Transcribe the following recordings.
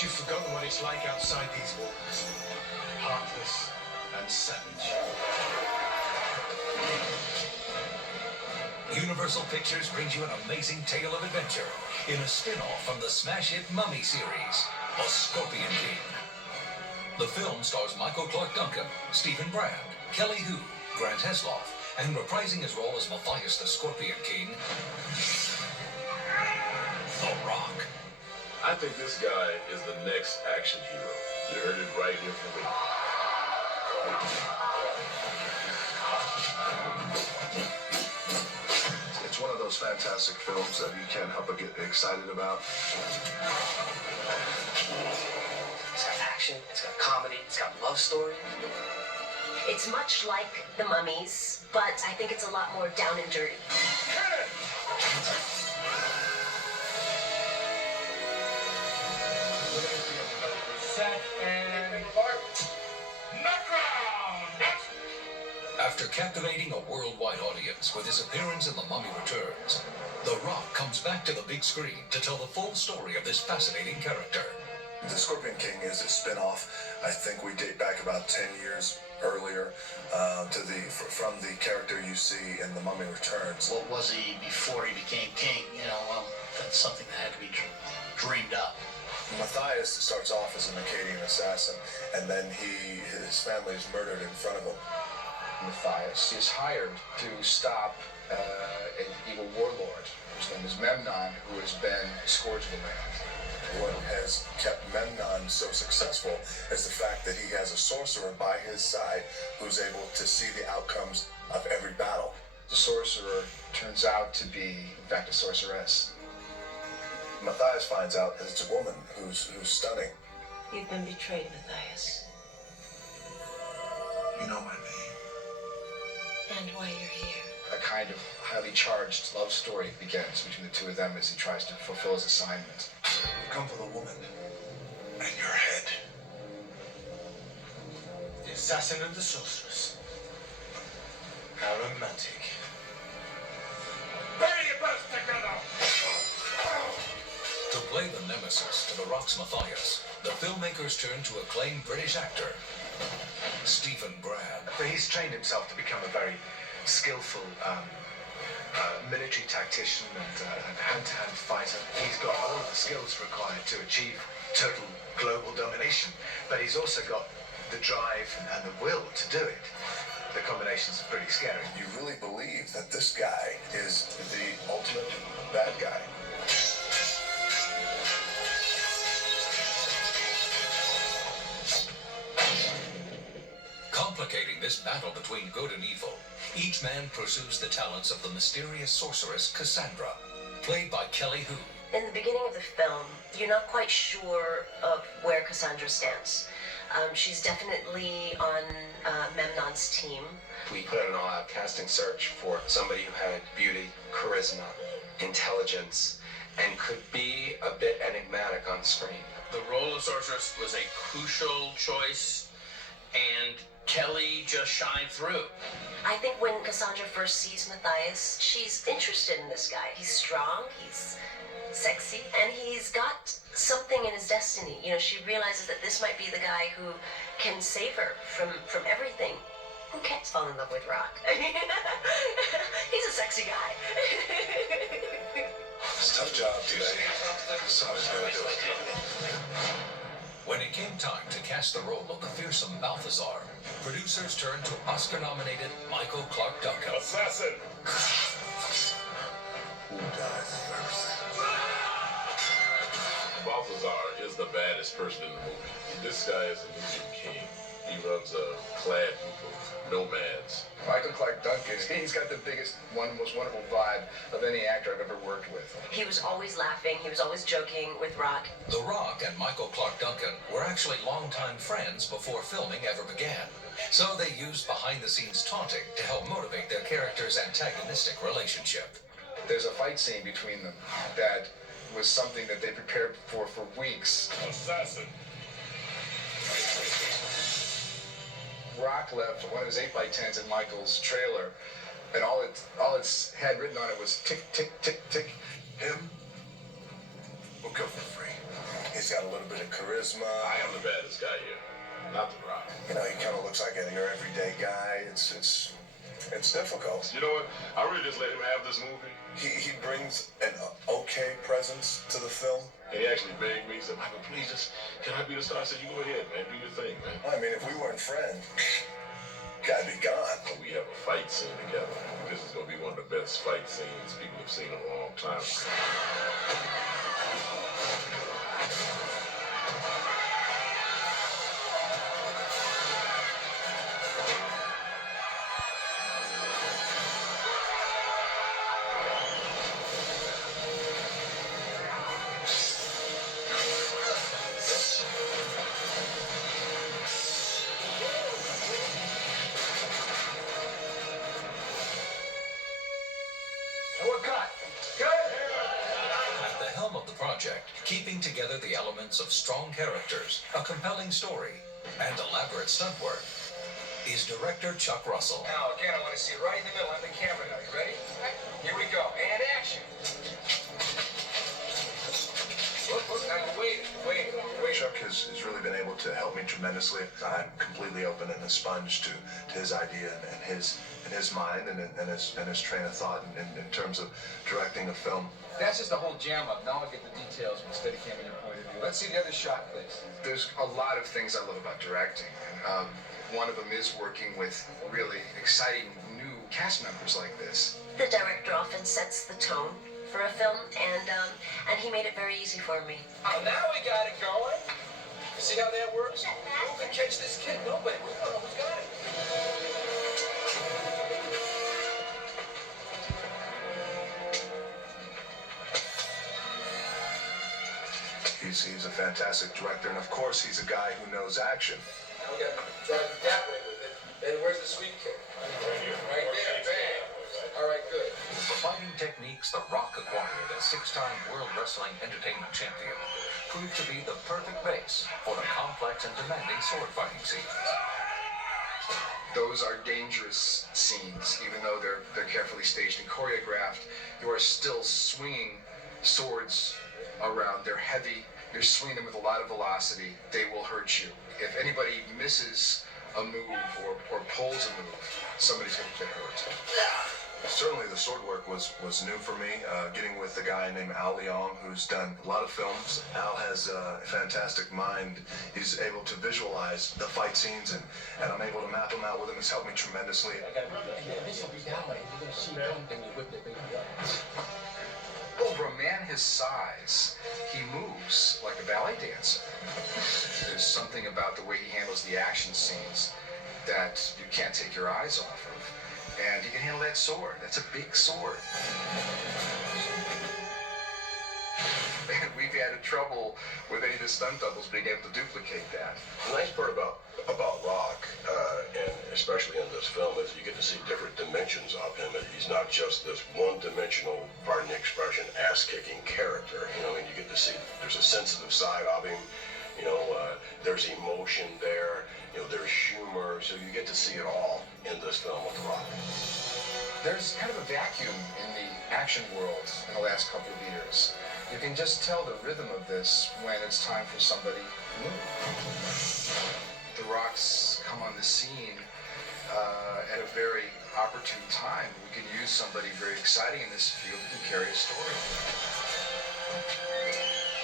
guess you've forgotten what it's like outside these walls. Heartless and savage. Universal Pictures brings you an amazing tale of adventure in a spin-off from the smash hit Mummy series, The Scorpion King. The film stars Michael Clarke Duncan, Stephen Brand, Kelly Hu, Grant Heslov, and reprising his role as Matthias the Scorpion King, The Rock. I think this guy is the next action hero. You heard it right here from me. It's one of those fantastic films that you can't help but get excited about. It's got action, it's got comedy, it's got love story. It's much like The Mummies, but I think it's a lot more down and dirty. Set and After captivating a worldwide audience with his appearance in The Mummy Returns, The Rock comes back to the big screen to tell the full story of this fascinating character. The Scorpion King is a spin-off. I think we date back about 10 years earlier from the character you see in The Mummy Returns. What was he before he became king? That's something that had to be dreamed up. Matthias starts off as an Akkadian assassin, and then his family is murdered in front of him. Matthias is hired to stop an evil warlord. His name is Memnon, who has been a scourge of the land. What has kept Memnon so successful is the fact that he has a sorcerer by his side who's able to see the outcomes of every battle. The sorcerer turns out to be, in fact, a sorceress. Matthias finds out that it's a woman who's stunning. You've been betrayed, Matthias. You know my name. And why you're here. A kind of highly charged love story begins between the two of them as he tries to fulfill his assignment. You come for the woman and your head. the assassin and the sorceress. How romantic. Bury you both together! To play the nemesis to The Rock's Matthias, the filmmakers turned to acclaimed British actor, Stephen Brand. But he's trained himself to become a very skillful military tactician and hand-to-hand fighter. He's got all of the skills required to achieve total global domination, but he's also got the drive and the will to do it. The combination's pretty scary. You really believe that this guy is the ultimate bad guy? Complicating this battle between good and evil, each man pursues the talents of the mysterious sorceress Cassandra, played by Kelly Hu. In the beginning of the film, you're not quite sure of where Cassandra stands. She's definitely on Memnon's team. We put an all-out casting search for somebody who had beauty, charisma, intelligence, and could be a bit enigmatic on screen. The role of sorceress was a crucial choice, and Kelly just shined through. I think when Cassandra first sees Matthias, she's interested in this guy. He's strong, he's sexy, and he's got something in his destiny. You know, she realizes that this might be the guy who can save her from everything. Who can't fall in love with Rock? I mean, he's a sexy guy. It's a tough job today. Somebody's gonna do it. When it came time to cast the role of the fearsome Balthazar, producers turned to Oscar-nominated Michael Clarke Duncan. Assassin! Who dies first? Balthazar is the baddest person in the movie. This guy is a Nubian king. He runs a clad group of nomads. Michael Clarke Duncan, he's got the biggest, most wonderful vibe of any actor I've ever worked with. He was always laughing, he was always joking with Rock. The Rock and Michael Clarke Duncan were actually longtime friends before filming ever began, so they used behind-the-scenes taunting to help motivate their characters' antagonistic relationship. There's a fight scene between them that was something that they prepared for weeks. Assassin! Rock left one of his 8x10s in Michael's trailer, and all it's had written on it was tick, tick, tick, tick. Him will go for free. He's got a little bit of charisma. I am the baddest guy here, not The Rock. You know, he kind of looks like your everyday guy. It's difficult. You know what? I really just let him have this movie. He brings an okay presence to the film. And he actually begged me, he said, Michael, please just, can I be the star? I said, you go ahead, man, do your thing, man. I mean, if we weren't friends, guy'd be gone. We have a fight scene together. This is going to be one of the best fight scenes people have seen in a long time. At the helm of the project, keeping together the elements of strong characters, a compelling story, and elaborate stunt work, is director Chuck Russell. Now, again, I want to see it right in the middle of the camera now. You ready? Here we go. And action. Look, now you wait. Chuck has really been able to help me tremendously. I'm completely open and a sponge to his idea and his mind and his train of thought in terms of directing a film. That's just the whole jam up. Now I'll get the details with Steadicam in your point of view. Let's see the other shot, please. There's a lot of things I love about directing. One of them is working with really exciting new cast members like this. The director often sets the tone for a film, and he made it very easy for me. Oh, now we got it going. See how that works? Who can catch this kid? Nobody. We don't know who's got it. He's a fantastic director, and of course, he's a guy who knows action. Now we got to drive it that way with it. Then where's the sweet kick? Right there. Bam. All right, good. The fighting techniques The Rock acquired as six-time World Wrestling Entertainment Champion proved to be the perfect base for the complex and demanding sword fighting scenes. Those are dangerous scenes, even though they're carefully staged and choreographed. You are still swinging swords around. They're heavy. You're swinging them with a lot of velocity. They will hurt you. If anybody misses a move or pulls a move, somebody's going to get hurt. Certainly, the sword work was new for me. Getting with a guy named Al Leong, who's done a lot of films. Al has a fantastic mind. He's able to visualize the fight scenes, and I'm able to map them out with him. It's helped me tremendously. Well, for a man his size, he moves like a ballet dancer. There's something about the way he handles the action scenes that you can't take your eyes off of. And he can handle that sword. That's a big sword. And we've had trouble with any of the stunt doubles being able to duplicate that. The nice part about Rock, and especially in this film, is you get to see different dimensions of him. He's not just this one-dimensional, pardon the expression, ass-kicking character. You know, and you get to see there's a sensitive side of him. You know, there's emotion there. You know, there's humor. So you get to see it all in this film with Rock. There's kind of a vacuum in the action world in the last couple of years. You can just tell the rhythm of this when it's time for somebody new. The Rock's come on the scene at a very opportune time. We can use somebody very exciting in this field who can carry a story.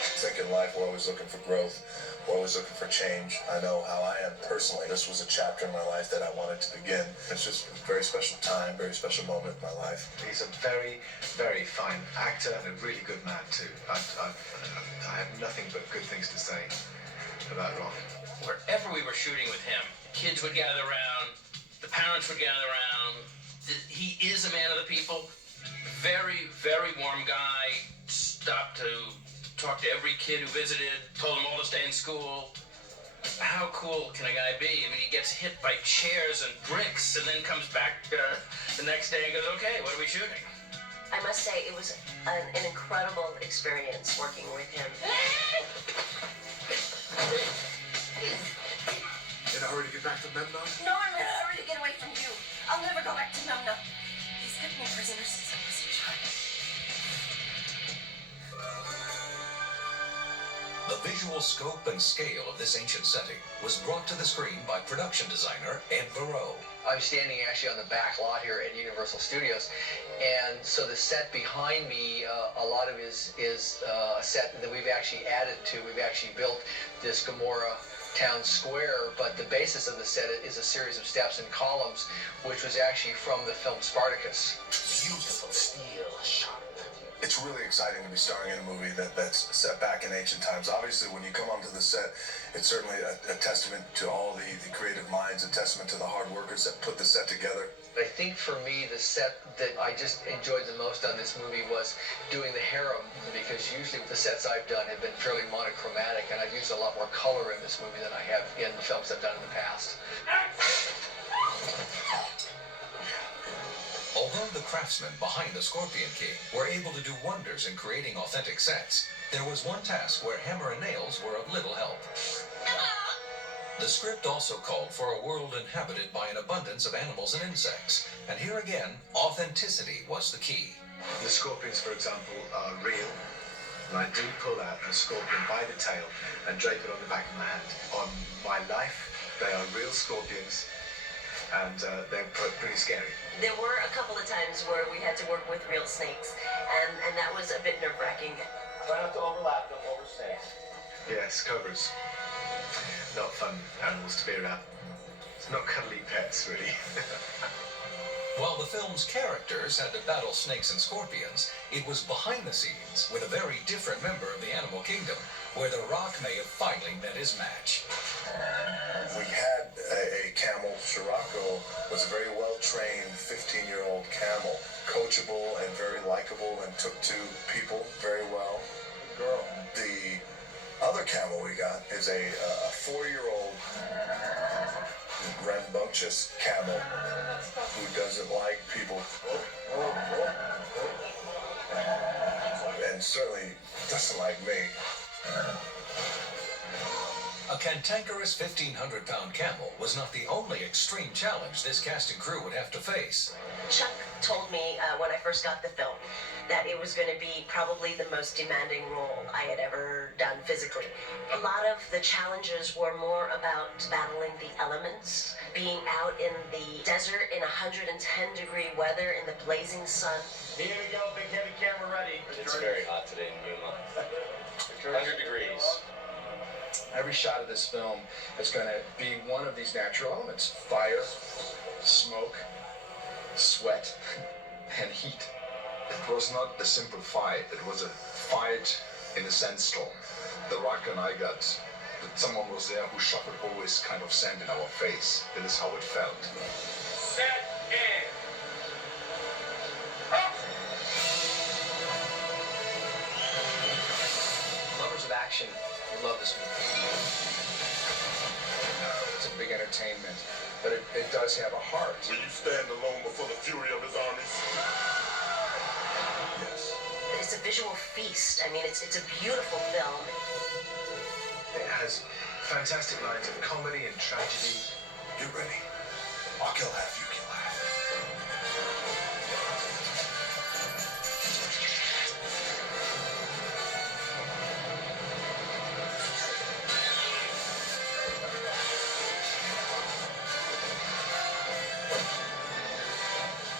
I think in life we're always looking for growth. We're always looking for change. I know how I am personally. This was a chapter in my life that I wanted to begin. It's just a very special time, very special moment in my life. He's a very, very fine actor and a really good man too. I have nothing but good things to say about Rock. Wherever we were shooting with him, kids would gather around, the parents would gather around. He is a man of the people. Very, very warm guy. Stopped to talk to every kid who visited, told them all to stay in school. How cool can a guy be? I mean, he gets hit by chairs and bricks and then comes back the next day and goes, okay, what are we shooting? I must say, it was an incredible experience working with him. In a hurry to get back to Memnon? No, I'm in a hurry to get away from you. I'll never go back to Memnon. He's kept me prisoner since I was a child. The The visual scope and scale of this ancient setting was brought to the screen by production designer Ed Varro. I'm standing actually on the back lot here at Universal Studios, and so the set behind me, a lot of is a set that we've actually added to. We've actually built this Gomorrah town square, but the basis of the set is a series of steps and columns, which was actually from the film Spartacus. Beautiful steel shot. It's really exciting to be starring in a movie that's set back in ancient times. Obviously, when you come onto the set, it's certainly a testament to all the creative minds, a testament to the hard workers that put the set together. I think for me, the set that I just enjoyed the most on this movie was doing the harem, because usually the sets I've done have been fairly monochromatic, and I've used a lot more color in this movie than I have in the films I've done in the past. Although the craftsmen behind the Scorpion King were able to do wonders in creating authentic sets, there was one task where hammer and nails were of little help. The script also called for a world inhabited by an abundance of animals and insects, and here again, authenticity was the key. The scorpions, for example, are real, and I do pull out a scorpion by the tail and drape it on the back of my hand. On my life, they are real scorpions, and they're pretty scary. There were a couple of times where we had to work with real snakes, and that was a bit nerve-wracking. Try not to overlap them over snakes. Yes, cobras. Not fun animals to be around. It's not cuddly pets, really. While the film's characters had to battle snakes and scorpions, it was behind the scenes with a very different member of the animal kingdom, where The Rock may have finally met his match. We had a camel. Sirocco was a very well-trained 15-year-old camel, coachable and very likable, and took to people very well. Girl. The other camel we got is a 4-year-old rambunctious camel who doesn't like people and certainly doesn't like me. A cantankerous 1,500-pound camel was not the only extreme challenge this cast and crew would have to face. Chuck told me when I first got the film that it was going to be probably the most demanding role I had ever done physically. A lot of the challenges were more about battling the elements, being out in the desert in 110-degree weather in the blazing sun. Here we go, big heavy camera ready. It's very hot today in Yuma. 100 degrees. Every shot of this film is going to be one of these natural elements: fire, smoke, sweat, and heat. It was not a simple fight. It was a fight in a sandstorm. The Rock and I got that someone was there who shoveled always kind of sand in our face. That is how it felt. Set in. Lovers of action will love this movie. It's a big entertainment, but it does have a heart. Will you stand alone before the fury of his armies? Yes. It's a visual feast. I mean, it's a beautiful film. It has fantastic lines of comedy and tragedy. Get ready. I'll kill half, you kill half.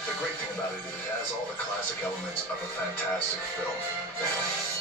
The great thing about it is it has all the classic elements of a fantastic film.